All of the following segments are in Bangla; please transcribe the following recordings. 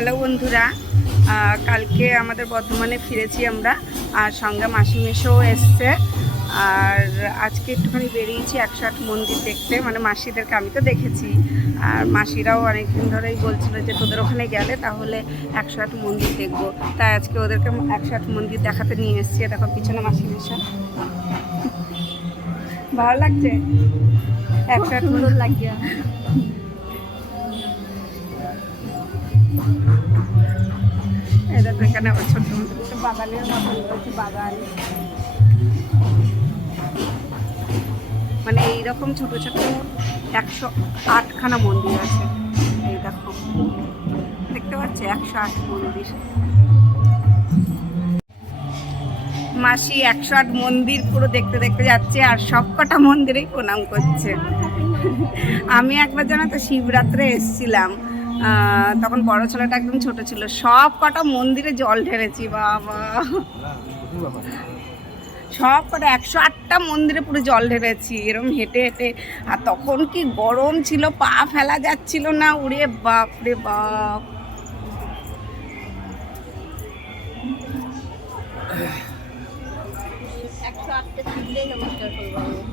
হ্যালো বন্ধুরা, কালকে আমাদের বর্ধমানে ফিরেছি আমরা, আর সঙ্গে মাসি মেশোও এসছে। আর আজকে একটুখানি বেরিয়েছি 108 মন্দির দেখতে, মানে মাসিদেরকে আমি তো দেখেছি, আর মাসিরাও অনেকদিন ধরেই বলছিল যে তোদের ওখানে গেলে তাহলে 108 মন্দির দেখবো। তাই আজকে ওদেরকে 108 মন্দির দেখাতে নিয়ে এসছি। দেখো পিছনে মাসি মেশো, ভালো লাগছে? 108 সুন্দর লাগছে। এখানে আবার ছোট্ট মতো বাগানের মতন রয়েছে, বাগান মানে এইরকম ছোট ছোট 108খানা মন্দির আছে। এই দেখো, দেখতে পাচ্ছি 108 মন্দির। মাসি 108 মন্দির পুরো দেখতে দেখতে যাচ্ছে, আর সব কটা মন্দিরেই প্রণাম করছে। আমি একবার জানো তো শিবরাত্রে এসেছিলাম, তখন বড় ছেলেটা একদম ছোট ছিল, সব কটা মন্দিরে জল ঢেলেছি। বাবা, সব কটা 108টা মন্দিরে পুরো জল ঢেলেছি এরকম হেঁটে হেঁটে। আর তখন কি গরম ছিল, পা ফেলা যাচ্ছিল না, উড়ে বাপ রে বাপ।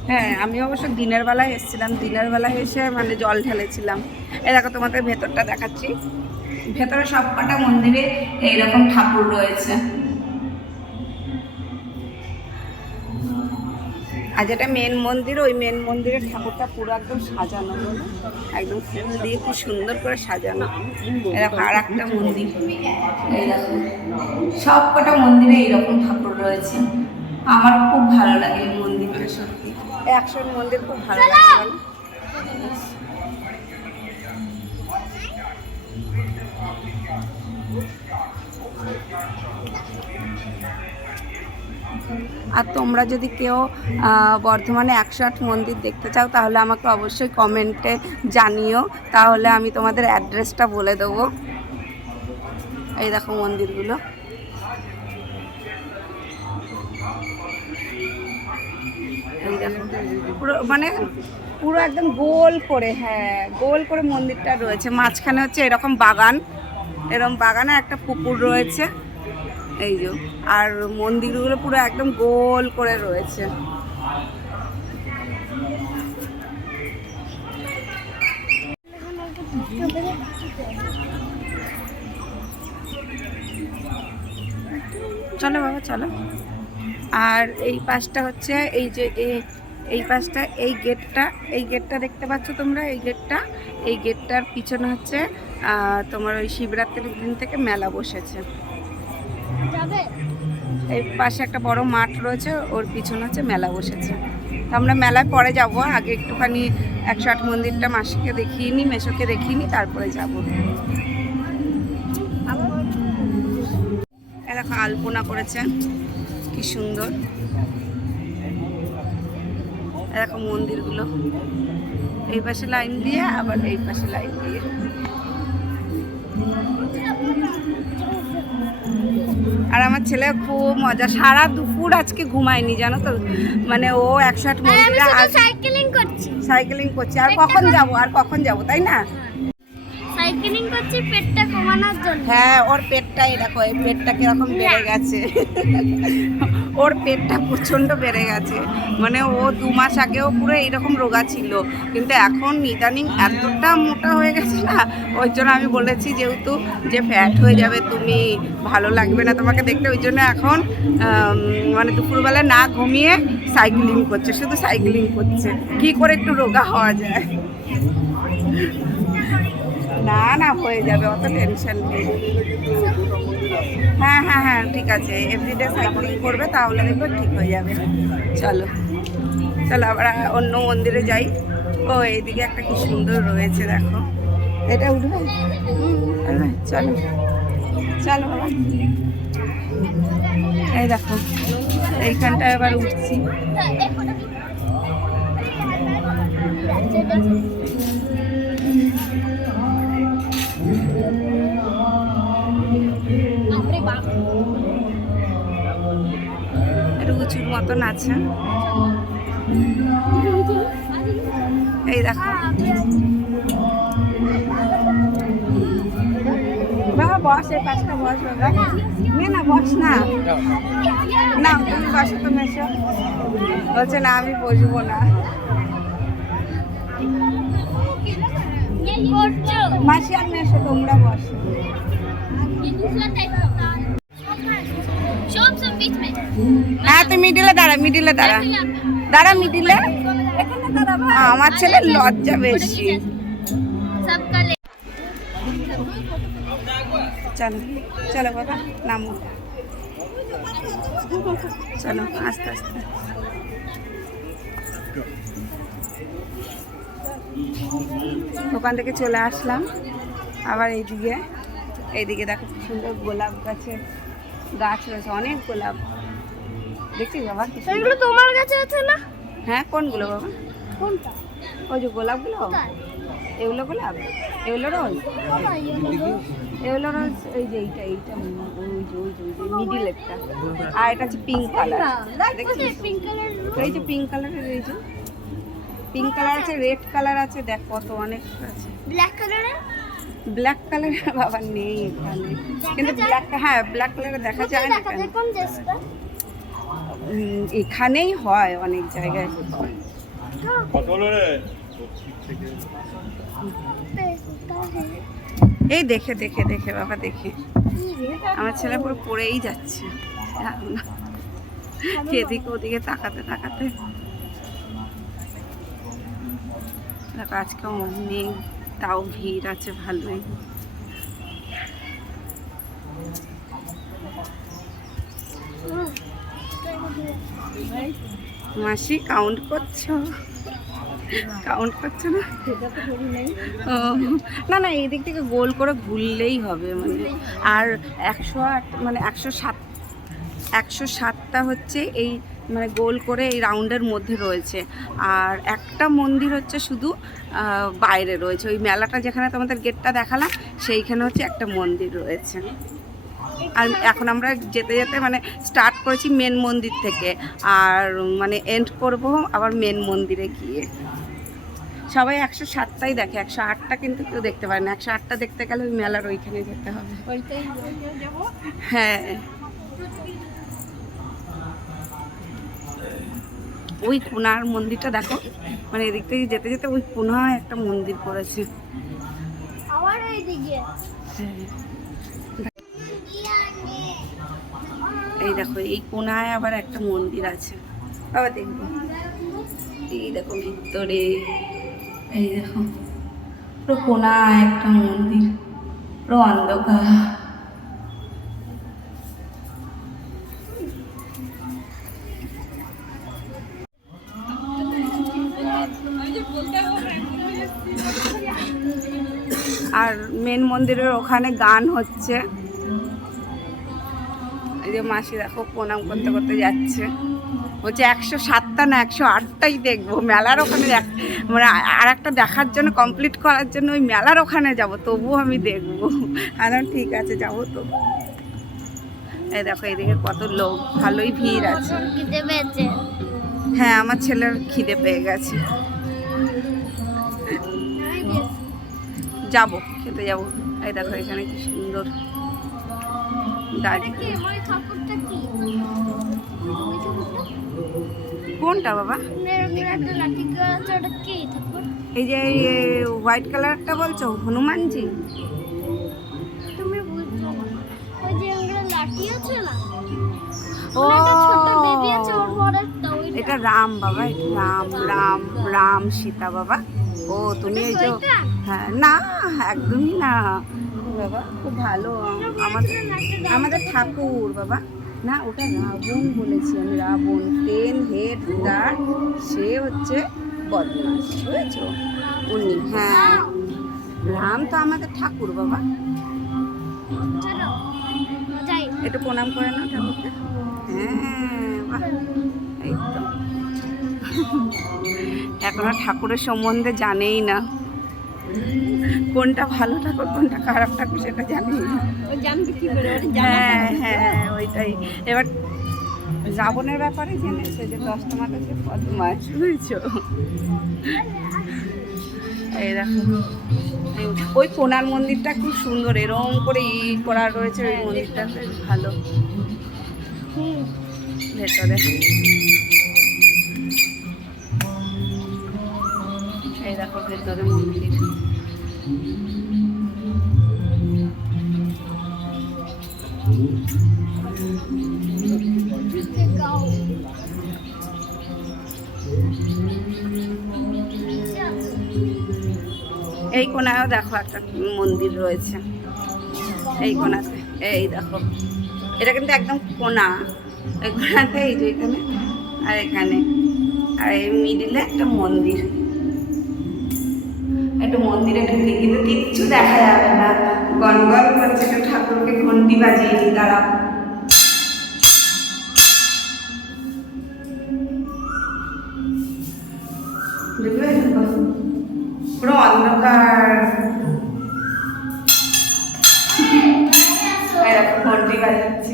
হ্যাঁ, আমি অবশ্য দিনের বেলায় এসেছিলাম, দিনের বেলায় এসে মানে জল ঢেলেছিলাম। এই দেখো তোমাদের ভেতরটা দেখাচ্ছি। ভেতরে সব কটা মন্দিরে এইরকম ঠাকুর রয়েছে। আর যেটা মেন মন্দির, ওই মেন মন্দিরের ঠাকুরটা পুরো একদম সাজানো, বলো একদম ফুল দিয়ে খুব সুন্দর করে সাজানো। এরকম আর একটা মন্দির, এইরকম সব কটা মন্দিরে এইরকম ঠাকুর রয়েছে। আমার খুব ভালো লাগে এই মন্দিরটা, সত্যি 108 মন্দির খুব ভালো লাগে। আর তোমরা যদি কেউ বর্ধমানে 108 মন্দির দেখতে চাও তাহলে আমাকে অবশ্যই কমেন্টে জানিও, তাহলে আমি তোমাদের অ্যাড্রেসটা বলে দেবো। এই দেখো মন্দিরগুলো, এই দেখো পুরো মানে পুরো একদম গোল করে, হ্যাঁ গোল করে মন্দিরটা রয়েছে। মাঝখানে হচ্ছে এরকম বাগান, এরকম বাগানে একটা পুকুর রয়েছে, এই যে। আর মন্দিরগুলো পুরো একদম গোল করে রয়েছে। চলো বাবা চলো। আর এই পাশটা হচ্ছে এই যে এই পাশটা, এই গেটটা দেখতে পাচ্ছ তোমরা, এই গেটটার পিছনে হচ্ছে তোমার ওই শিবরাত্রির দিন থেকে মেলা বসেছে। এই পাশে একটা বড় মাঠ রয়েছে, ওর পিছনে হচ্ছে মেলা বসেছে। তো আমরা মেলায় পরে যাব, আগে একটুখানি 108 মন্দিরটা মাসিকে দেখিয়ে নিই, মেশোকে দেখিয়ে নিই, তারপরে যাব। দেখো আলপনা করেছে, কি সুন্দর। দেখো মন্দিরগুলো এই পাশে লাইন দিয়ে, আবার এই পাশে লাইন দিয়ে। আর আমার ছেলে খুব মজা, সারা দুপুর আজকে ঘুমায়নি জানো তো, মানে ও 108 মন্দিরে সাইকেলিং করছে। আর কখন যাব তাই না, সাইকেলিং করছি পেটটা কমানোর জন্য। হ্যাঁ, ওর পেটটাই দেখো, এই পেটটা কিরকম বেড়ে গেছে। ওর পেটটা প্রচণ্ড বেড়ে গেছে, মানে ও 2 মাস আগেও পুরো এইরকম রোগা ছিল, কিন্তু এখন ইদানিং এতটা মোটা হয়ে গেছে না। ওই জন্য আমি বলেছি যেহেতু যে ফ্যাট হয়ে যাবে তুমি, ভালো লাগবে না তোমাকে দেখতে, ওই জন্য এখন মানে দুপুরবেলা না ঘুমিয়ে সাইকেলিং করছে, শুধু সাইকেলিং করছে, কী করে একটু রোগা হওয়া যায়। না না, হয়ে যাবে, অত টেনশন নেই। হ্যাঁ হ্যাঁ হ্যাঁ, ঠিক আছে, এভরিডে সাইক্লিং করবে তাহলে দেখবে ঠিক হয়ে যাবে। চলো চলো আবার অন্য মন্দিরে যাই। ও এইদিকে একটা কি সুন্দর রয়েছে, দেখো এটা উঠবে। চলো চলো বাবা, এই দেখো এইখানটা এবার উঠছি। একটু উঁচুর মতন আছে, এই দেখো বাবা বস, এই পাশটা বস বাবা। নে না, বস না। না, তুমি বসো তো মেশো। বলছে না আমি বসবো না। মাসি আর মেশো, তোমরা বসো। হ্যাঁ তুই মিডিলে দাঁড়া, মিডিলে দাঁড়া, দাঁড়া মিডিলে। আমার ছেলে লজ্জা বেশি। চলো চলো বাবা, নামো। চলো আস্তে আস্তে। দোকান থেকে চলে আসলাম আবার এইদিকে দেখো কি সুন্দর গোলাপ গাছের গাছ রয়েছে, অনেক গোলাপ দেখছি বাবা। এগুলো তোমার কাছে আছে না? হ্যাঁ কোনগুলো বাবা? কোনটা? ওই যে গোলাপগুলো, এগুলো গোলাপ, এগুলো রোজ, এগুলো রোজ। ওই যে এইটা মিডিলেরটা, আর এটা হচ্ছে পিঙ্ক কালার। দেখছিস পিঙ্ক কালার? এই যে পিঙ্ক কালারের, এই যে পিঙ্ক কালার আছে, রেড কালার আছে, দেখ কত অনেক আছে। ব্ল্যাক কালারের? ব্ল্যাক কালারের বাবা নেই এখানে, কিন্তু ব্ল্যাক, হ্যাঁ ব্ল্যাক কালারের দেখা যায় না কেন? কোন দেশটা? এখানেই হয় অনেক জায়গায়। এই দেখে দেখে দেখে বাবা, দেখে আমার ছেলে পুরো পড়েই যাচ্ছে এদিকে ওদিকে তাকাতে তাকাতে। দেখো আজকে অনেক, তাও ভিড় আছে ভালোই। মাসি কাউন্ট করছো? কাউন্ট করছো না? ও না না, এই দিক থেকে গোল করে ঘুরলেই হবে মানে। আর 108 মানে 107টা হচ্ছে এই মানে গোল করে এই রাউন্ডের মধ্যে রয়েছে। আর একটা মন্দির হচ্ছে শুধু বাইরে রয়েছে, ওই মেলাটা যেখানে তোমাদের গেটটা দেখালাম সেইখানে হচ্ছে একটা মন্দির রয়েছে। আর এখন আমরা যেতে যেতে মানে স্টার্ট করেছি মেন মন্দির থেকে, আর মানে এন্ড করব আবার মেন মন্দিরে গিয়ে। সবাই 107টাই দেখে, 108টা কিন্তু কেউ দেখতে পারে না। 108টা দেখতে গেলে ওই মেলার ওইখানে যেতে হবে। হ্যাঁ ওই কোনার মন্দিরটা দেখো, মানে এদিক থেকে যেতে যেতে ওই কোনায় একটা মন্দির করেছে। আবার এইদিকে এই দেখো এই কোনায় আবার একটা মন্দির আছে বাবা, দেখবো। এই দেখো ভিতরে, এই দেখো পুরো কোনায় একটা মন্দির, পুরো অন্ধকার। আর মেন মন্দিরের ওখানে গান হচ্ছে। এই যে মাসি দেখো প্রণাম করতে করতে যাচ্ছে, বলছে 107টা না 108টাই দেখবো। মেলার ওখানে মানে আর একটা দেখার জন্য, কমপ্লিট করার জন্য ওই মেলার ওখানে যাব, তবুও আমি দেখবো। ঠিক আছে যাবো তো। এই দেখো এইদিকে কত লোক, ভালোই ভিড় আছে। খিদে পেয়েছে? হ্যাঁ আমার ছেলের খিদে পেয়ে গেছে, যাবো খেতে যাবো। এই দেখো এখানে কি সুন্দর দাঁড়িয়ে। কোনটা বাবা? এই যে হোয়াইট কালারটা বলছো, হনুমানজি? তুমি বুঝছো না, ওই যে লাঠি আছে না, ও এটা এটা রাম বাবা, এটা রাম রাম রাম সীতা বাবা। ও তুমি এই যে, হ্যাঁ না একদমই না বাবা, খুব ভালো। আমাদের ঠাকুর বাবা, না ওটা রাবণ বলেছি আমি, রাবণ 10 হেড তার, সে হচ্ছে বদমাস, বুঝেছ? উনি, হ্যাঁ রাম তো আমাদের ঠাকুর বাবা। একটু প্রণাম করে না ঠাকুরকে। হ্যাঁ বাহ, এই তো এখনো ঠাকুরের সম্বন্ধে জানেই না, কোনটা ভালো ঠাকুর কোনটা খারাপ ঠাকুর সেটা জানেই না। হ্যাঁ হ্যাঁ ওইটাই। এবার রাবণের ব্যাপারে জেনেছে যে 10টা মাথা সে বদমাস, বুঝেছো? এই দেখো ওই কোণার মন্দিরটা খুব সুন্দর, এরকম করে করা রয়েছে ওই মন্দিরটা, বেশ ভালো ভেতরে। এই দেখো ভেতরে মন্দির। এই কোণায়ও দেখো একটা মন্দির রয়েছে, এই কোণাতে এই দেখো, এটা কিন্তু একদম কোণা, এই কোণাতে এই যে এখানে আর এখানে, আর এই মিডিলে একটা মন্দির। একটু মন্দিরে ঢুকে কিন্তু কিচ্ছু দেখা যাবে না, গনগন করছে, একটা ঠাকুরকে ঘন্টি বাজিয়ে নি, দাঁড়াও। বুঝলে পুরো অন্ধকার, ঘন্টি বাজাচ্ছি।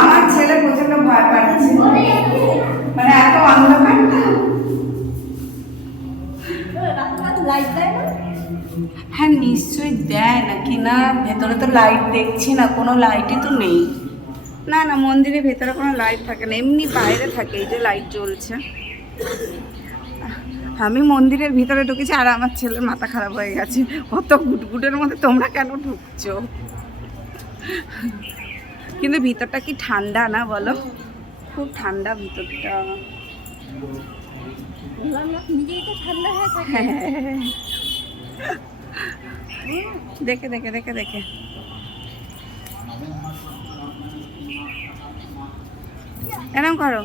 আমার ছেলে প্রচন্ড ভয় পাচ্ছে, মানে এত অন্ধকারটা। হ্যাঁ নিশ্চয়ই দেয় নাকি না, ভেতরে তো লাইট দেখছি না, কোনো লাইটই তো নেই। না না, মন্দিরের ভেতরে কোনো লাইট থাকে না, এমনি বাইরে থাকে, এই যে লাইট জ্বলছে। আমি মন্দিরের ভিতরে ঢুকেছি আর আমার ছেলের মাথা খারাপ হয়ে গেছে, অত গুটগুটের মধ্যে তোমরা কেন ঢুকছো? কিন্তু ভিতরটা কি ঠান্ডা না বলো, খুব ঠান্ডা ভিতরটা। দেখে দেখে দেখে দেখে এরকম করো।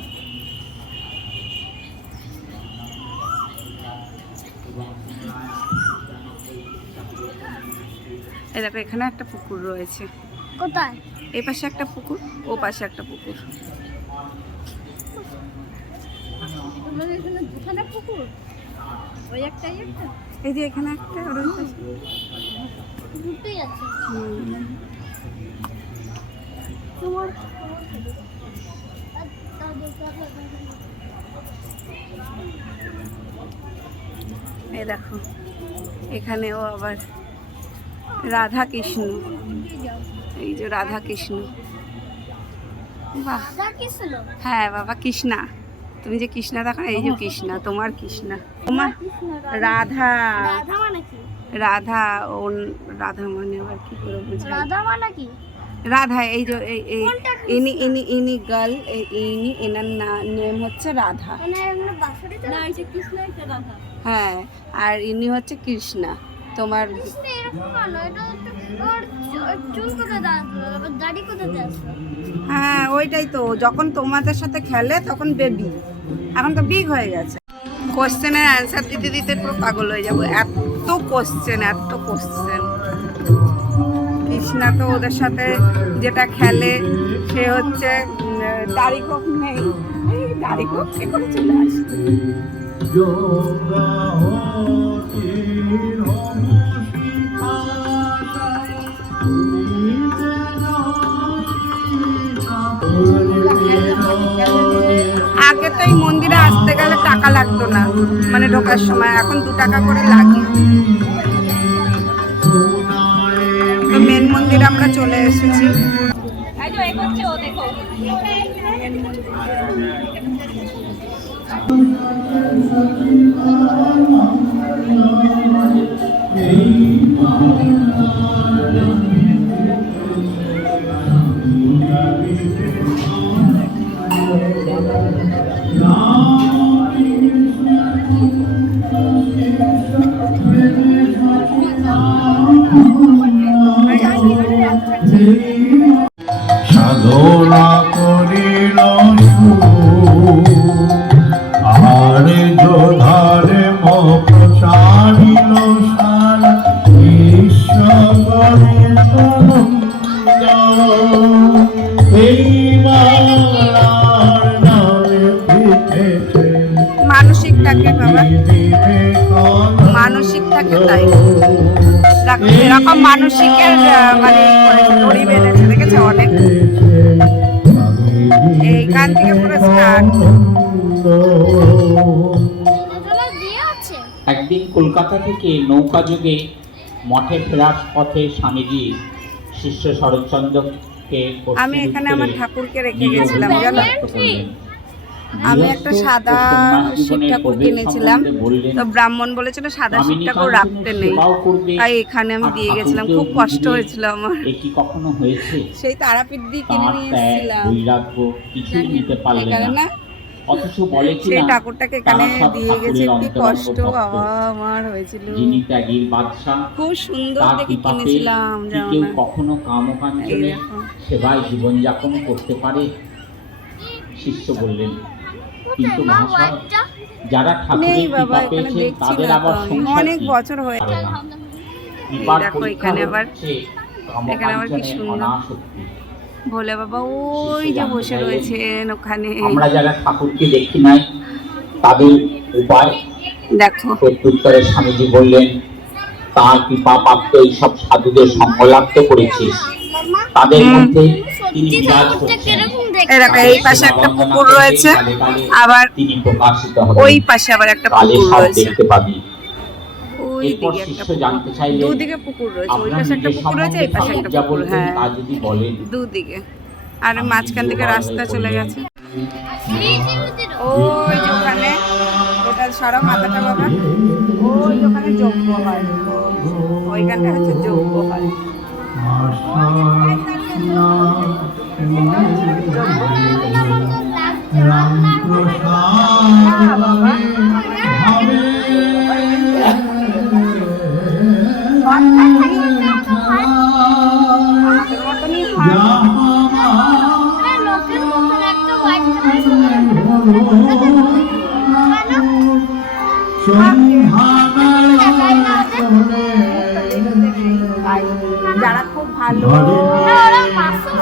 এই দেখো এখানে একটা পুকুর রয়েছে। কোথায়? এই পাশে একটা পুকুর, ও পাশে একটা পুকুর। এই যে এখানে একটা, এই দেখো এখানেও আবার রাধা কৃষ্ণ, এই যে রাধা কৃষ্ণ। বাহ, হ্যাঁ বাবা কৃষ্ণা, তুমি যে কৃষ্ণা দেখো, এই যে কৃষ্ণা, তোমার কৃষ্ণা, তোমার রাধা। রাধা ও রাধা মানে আবার কি করে বুঝাই? রাধা, এই যে ইনি ইনি ইনি গার্ল, ইনি এনার নেম হচ্ছে রাধা। হ্যাঁ, আর ইনি হচ্ছে কৃষ্ণা, তোমার। হ্যাঁ ওইটাই তো, যখন তোমাদের সাথে খেলে তখন বেবি, এখন তো বিগ হয়ে গেছে। কোশ্চেনের অ্যান্সার দিতে দিতে পুরো পাগল হয়ে যাবো, এত কোশ্চেন এত কোশ্চেন। কৃষ্ণা তো ওদের সাথে যেটা খেলে সে হচ্ছে দাড়িকক নেই, দাড়িকক কি করে চলে আসছে। আগে তো এই মন্দিরে আসতে গেলে টাকা লাগতো না, মানে ঢোকার সময়, এখন 2 টাকা করে লাগে। তো মেন মন্দিরে আমরা চলে এসেছি। সাধনা করিল আর যোধারে মুখ ছাড়িল সারা ঈশ্বরের এই মালার নামে পিঠেছে মানসিক থাকে বাবা, মানসিক থাকে তাই। দেখো এরকম মানসিকের মানে দড়ি বেঁধেছে, দেখেছো অনেক। এইখান থেকে পুরো স্টার্ট। এগুলো দিয়ে আছে। একদিন কলকাতা থেকে নৌকা যোগে মঠে ফেরার পথে স্বামীজি শিষ্য শরৎচন্দ্রকে আমি এখানে আমার ঠাকুরকে রেখে গেছিলাম জানো। আমি একটা সাদা শিব ঠাকুর কিনেছিলাম, তো ব্রাহ্মণ বলেছিল সাদা শিব ঠাকুর রাখতে নেই, তাই এখানে আমি দিয়ে গেছিলাম। খুব কষ্ট হয়েছিল আমার। এটি কখনো হয়েছে সেই তারাপীঠ দিয়ে কিনে তার নিয়ে ত্যাগ এসেছিলাম বৈরাগ্য কিছুই নিতে পারলেন এখানে না, না। অথচ বলে সেই কিনা ঠাকুরটাকে এখানে তারা সব দিয়ে গেছে, ঠাকুরের কি অন্তরঙ্গ কষ্ট ভক্ত। বাবা আমার হয়েছিল। যিনি ত্যাগীর বাদশা, খুব সুন্দর তার দেখে কৃপাতে কিনেছিলাম কি জানো কেউ না। কখনো কামকাঞ্চনে এই দেখো। সেবায় জীবনযাপন করতে পারে? শিষ্য বললেন, কিন্তু মা মহাশয়, হোয়াইটটা যারা নেই ঠাকুরের বাবা, কৃপা এখানে পেয়েছেন দেখছি তাদের না আবার তো আমি। সংসার অনেক কি? বছর হয়ে পারে না। এই কৃপার দেখো পরীক্ষা এখানে আবার, হচ্ছে এখানে আবার কি কামকাঞ্চনে সুন্দর। অনাসক্তি। ভোলে বাবা ওই যে বসে রয়েছেন ওখানে, আমরা যারা ঠাকুরকে দেখি নাই তাদের উপায় দেখো। প্রত্যুত্তরে স্বামীজি বললেন, তার কৃপা প্রাপ্ত এইসব সাধুদের সঙ্গ লাভ তো করেছিস, তাদের মধ্যে তিনি সত্যি বিরাজ ঠাকুরটা করছেন। কিরকম এই দেখো, দেখতে? এই পাশে একটা পুকুর রয়েছে, আবার তিনি প্রকাশিত ওই হবেন, পাশে আবার একটা কালে পুকুর সব রয়েছে। দেখতে পাবি। ওই এরপর দিকে একটা শিষ্য পুকুর, জানতে চাইলেন, দুদিকে পুকুর রয়েছে, ওই আপনার পাশে একটা নিজের পুকুর রয়েছে, এই পাশে সম্বন্ধে একটা যা পুকুর। বলবেন হ্যাঁ, তা যদি বলেন। দুদিকে। আর মাঝখান থেকে রাস্তা চলে গেছে। এই তিরুতির ওই যে ওখানে, ওটা সারা মাথাটা বাবা, ওই যে ওখানে যজ্ঞ হয়, ওইখানটা হচ্ছে যজ্ঞ হয়। আমাদের মতনই হয়। লোকের মতন একটা হোয়াইট কালার যারা খুব ভালো, ওরা মাসুম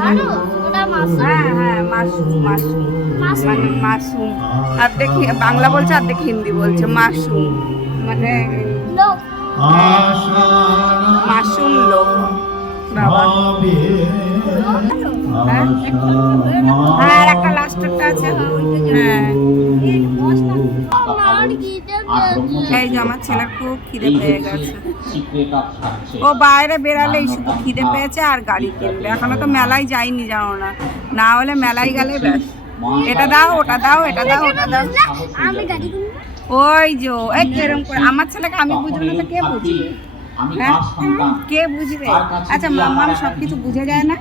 ভালো, ওরা মাসুম হ্যাঁ হ্যাঁ, মাসুম মাসুম মাসুম। মানে মাসুম, অর্ধেক বাংলা বলছে অর্ধেক হিন্দি বলছে। মাসুম মানে লোক। মাসুম লোক বাবা। হ্যাঁ আর একটা লাস্টেরটা আছে, হ্যাঁ। আমার গিটার আর ব্রহ্মচর্য এই যে আমার ছেলের খুব খিদে এই পেয়ে হচ্ছে গেছে, secret of success। ও বাইরে বেরালেই শুধু খিদে পেয়েছে আর গাড়ি কিনবে। এখনো তো মেলায় যাইনি জানো না, না হলে মেলায় গেলে ব্যাস এটা দাও ওটা দাও এটা দাও ওটা দাও। আমি গাড়ি কিনবো। ওই যে এই কেরম করে আমার ছেলেকে আমি বুঝবো না তো কে বুঝবে? আমি হ্যাঁ কার সন্তান? কে বুঝবে? আচ্ছা মাম্মাম সবকিছু বুঝে যায় না,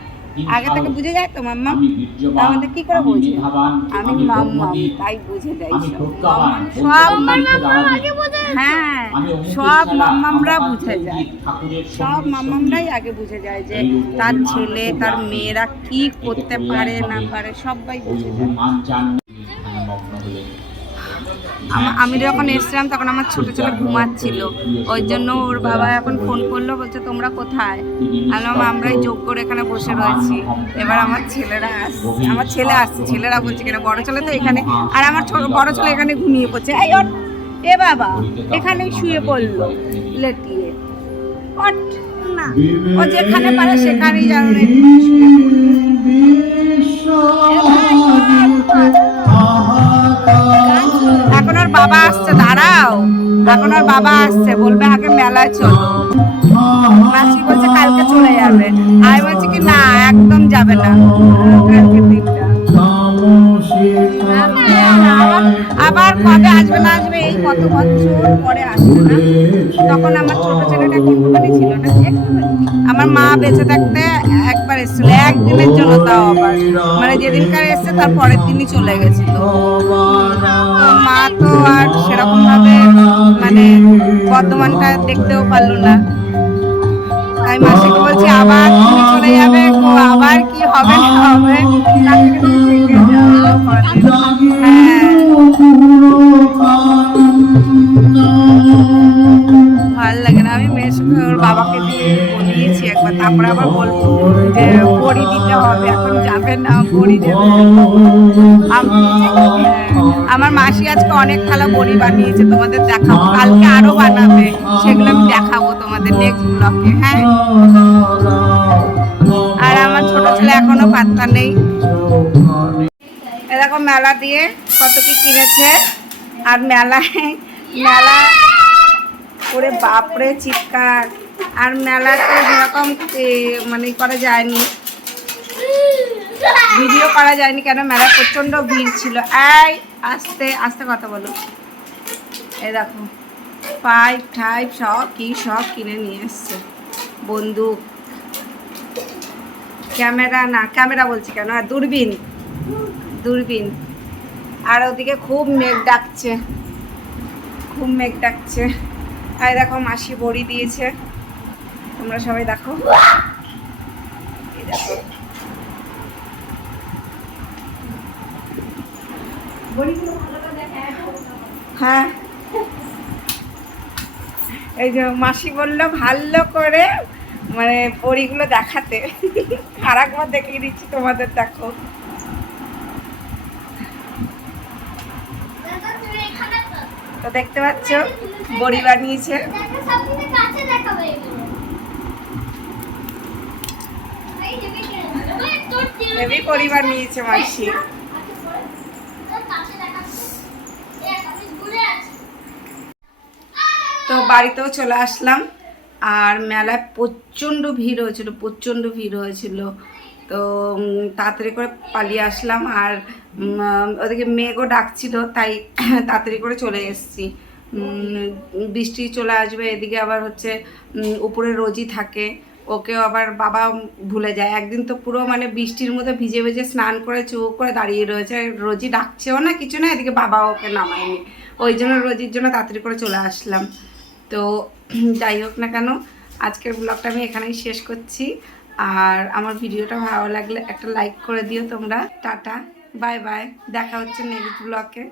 আগে থেকে বুঝে যায় তো মাম্মাম, আমি বীর্যবান, তাহলে কি করে আমি বুঝবে? মেধাবান, আমি আমি মাম্মাম ব্রহ্মবিদ, তাই বুঝে যায় আমি সব। প্রজ্ঞাবান, মাম্মাম সব আগে বোঝা যাচ্ছে। হ্যাঁ আমি অমুকের সব ছাড়া মাম্মামরা আমার বুঝে যায়, ঠাকুরের সব সঙ্গী মাম্মামরাই সঙ্গী। আগে বুঝে যায় যে তার ছেলে তার মেয়েরা কি করতে পারে না পারে, সবাই ওই বুঝে যায়। অভিমান জাননি মগ্ন হলেন। আমি যখন এসেছিলাম তখন আমার ছোট ছেলে ঘুমাচ্ছিল, ওই জন্য ওর বাবা এখন ফোন করলো, বলছে তোমরা কোথায়? বললাম আমরাই যোগ্যর এখানে বসে রয়েছি। এবার আমার ছেলেরা আসছে, আমার ছেলে আসছে, ছেলেরা বলছে কেন, বড় ছেলে তো এখানে, আর আমার বড় ছেলে এখানে ঘুমিয়ে পড়ছে। এই ওর, এ বাবা এখানেই শুয়ে পড়লো লেটিয়ে, ওঠ না, ও যেখানে পারে সেখানেই জানো না একটু শুয়ে পড়লো। এখন ওর বাবা আসছে, দাঁড়াও, এখন ওর বাবা আসছে, বলবে আগে মেলায় চলো। মাসি বলছে কালকে চলে যাবে, আমি বলছি কি না একদম যাবে না, কালকে দিনটা আবার কবে আসবে না আসবে, এই কত বছর পরে আসবে না। তখন আমার ছোট ছেলেটা কোনখানে ছিল না, আমার মা বেঁচে থাকতে একবার এসেছিল, একদিনের জন্য, তাও আবার মানে যেদিনকার এসছে তার পরের দিনই চলে গেছিল। তো মা তো আর সেরকম ভাবে মানে বর্ধমানটা দেখতেও পারলো না। আমি মাসিকে বলছি আবার তুমি চলে যাবে গো, আবার কি হবে না হবে, তার থেকে তুমি থেকে যাও। হ্যাঁ ভালো লাগে না, আমি মেয়েকে ওর বাবাকে দিয়ে বলিয়েছি একবার, তারপরে আবার বলবো যে বড়ি দিতে হবে, এখন যাবে না, বড়ি দেবে। আমার মাসি আজকে অনেক থালা বড়ি বানিয়েছে, তোমাদের দেখাবো, কালকে আরো বানাবে, সেগুলো আমি দেখাবো তোমাদের নেক্সট ব্লগে। হ্যাঁ আর আমার ছোট ছেলে এখনো পাত্তা নেই, ধ্বনি এরকম মেলা দিয়ে কত কি কিনেছে। আর মেলা করে বাপরে চিৎকার। আর মেলাতে যেরকম মানে করা যায়নি, ভিডিও করা যায়নি কেন, মেলা প্রচণ্ড ভিড় ছিল। আস্তে আস্তে কথা বলো। এই দেখো পাইপ ঠাইপ সব কিনে নিয়ে এসছে। বন্দুক, ক্যামেরা বলছি কেন, আর দূরবীন। আর ওদিকে খুব মেঘ ডাকছে। আর দেখো মাসি বড়ি দিয়েছে, তোমরা সবাই দেখো। এই দেখো হ্যাঁ, এই যে মাসি বললো ভালো করে মানে বড়িগুলো দেখাতে। আর একবার দেখিয়ে দিচ্ছি তোমাদের, দেখো। তো দেখতে পাচ্ছ বড়ি বানিয়েছে। হেভি বড়ি বানিয়েছে মাসি। তো বাড়িতেও চলে আসলাম। আর মেলায় প্রচণ্ড ভিড় হয়েছিল। তো তাড়াতাড়ি করে পালিয়ে আসলাম। আর ওদিকে মেঘও ডাকছিল, তাই তাড়াতাড়ি করে চলে এসেছি। বৃষ্টি চলে আসবে, এদিকে আবার হচ্ছে উপরে রোজই থাকে, ওকেও আবার বাবা ভুলে যায়। একদিন তো পুরো মানে বৃষ্টির মধ্যে ভিজে ভিজে স্নান করে চুপ করে দাঁড়িয়ে রয়েছে, রোজই ডাকছেও না কিছু না, এদিকে বাবা ওকে নামায়নি। ওই জন্য রোজির জন্য তাড়াতাড়ি করে চলে আসলাম। তো যাই হোক না কেন, আজকের ব্লগটা আমি এখানেই শেষ করছি। আর আমার ভিডিওটা ভালো লাগলে একটা লাইক করে দিও তোমরা। টাটা, বাই বাই, দেখা হচ্ছে নেক্সট ব্লগে।